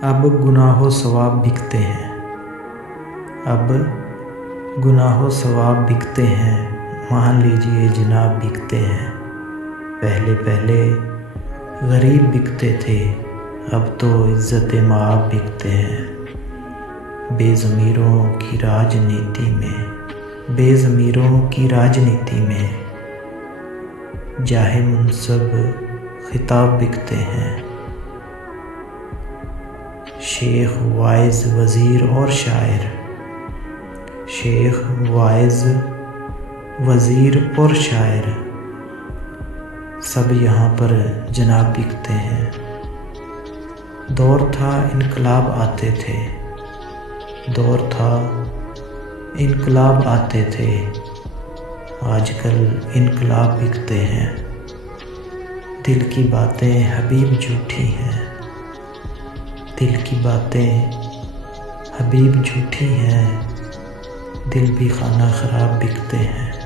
अब गुनाहो सवाब बिकते हैं, अब गुनाहो सवाब बिकते हैं, मान लीजिए जनाब बिकते हैं। पहले पहले गरीब बिकते थे, अब तो इज़्ज़त माब बिकते हैं। बेज़मीरों की राजनीति में, बेज़मीरों की राजनीति में जाहे मुनसब खिताब बिकते हैं। शेख वाइज़ वज़ीर और शायर, शेख वाइज़ वज़ीर और शायर सब यहाँ पर जनाब बिकते हैं। दौर था इनकलाब आते थे, दौर था इनकलाब आते थे, आजकल इनकलाब बिकते हैं। दिल की बातें हबीब झूठी हैं, दिल की बातें हबीब झूठी हैं, दिल भी खाना ख़राब बिकते हैं।